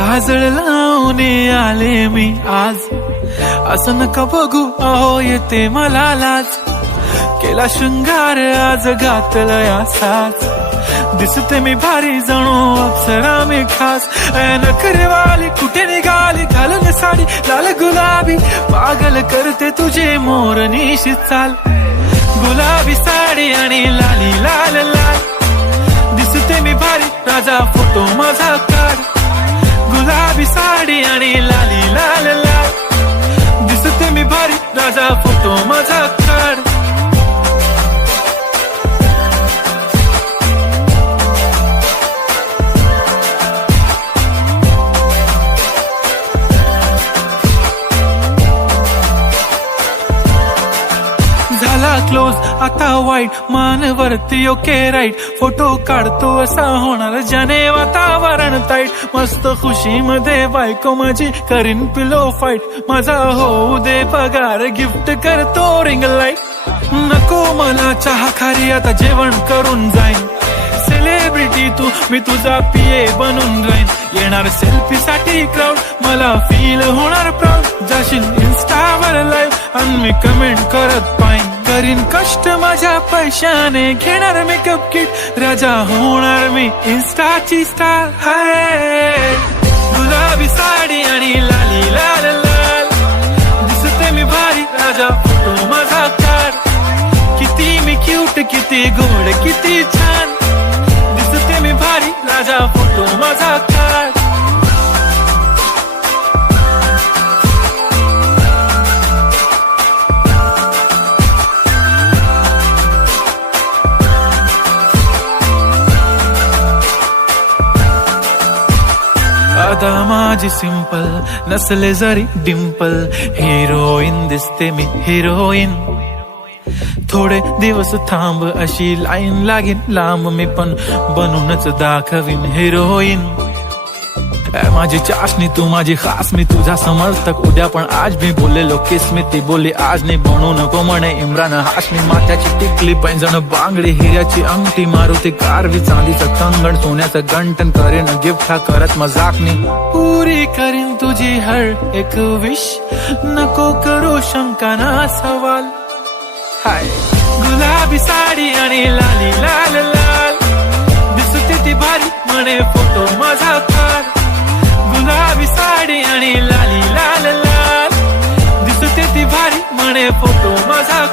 काजळ लावून आले मी आज, असं नका बघू अहो येते मला लाज. केला शृंगार आज घातलं असाच, दिसते मी भारी जणू अप्सरा मी खास. नखरेवाली कुठे निघाली घालून साडी लाल गुलाबी, पागल करते तुझे मोरनीशी चाल. गुलाबी साडी आणि लाली लाल लाल, दिसते मी भारी राजा फोटो माझा काढ. गुलाबी साडी आणि लाली लाल लाल, दिसते मी भारी राजा फोटो माझा काढ. झाला क्लोज आता वाईट, मानवरती ओके राईट. फोटो काढतो असा होणार ज्याने वातावरण ताईट. मस्त खुशी मध्ये बायको माझी करीन पिलो फाईट. माझा होऊ दे पगार गिफ्ट करतो रिंग लाईट. नको मला चहा खारी आता जेवण करून जाईन. सेलिब्रिटी तू मी तुझा पिये बनून राहीन. येणार सेल्फी साठी क्राऊड मला फील होणार प्राऊड. जाशील इन्स्टावर लाईव्ह आणि मी कमेंट करत पाईन. करीन कष्ट माझ्या पैशाने घेणार मेकअप किट. राजा होणार मी इन्स्टाची स्टार. हाय गुलाबी साडी आणि लाली लाल लाल, दिसते मी भारी राजा फोटो माझा काढ. किती मी क्यूट किती गोड किती छान, दिसते मी भारी राजा फोटो माझा काढ. आता माझी सिंपल नसले जरी डिंपल, हिरोईन दिसते मी हिरोईन. थोडे दिवस थांब अशी लाईन लागेल लांब, मी पण बनूनच दाखवीन हिरोईन. माझी चाशनी तू माझी खास, मी तुझा समर्थक उद्या पण आज. मी बोललेलो किस मी ती बोलली आज नाही. बनू नको म्हणे इम्रान हाशमी. माथ्याची टिकली पैंजण बांगडी हिऱ्याची अंगठी, मारुती कारवी चांदीचं कंगण सोन्याचं गंटन. करेन गिफ्ट हा करत मजाकनी, पुरी करीन तुझी हर एक विश. नको करू शंका ना सवाल. हाय गुलाबी साडी आणि लाली लाल लाल, दिसते ती भारी म्हणे फोटो माझा काढ. गुलाबी साडी आणि लाली लाल लाल, दिसते ती भारी म्हणे फोटो माझा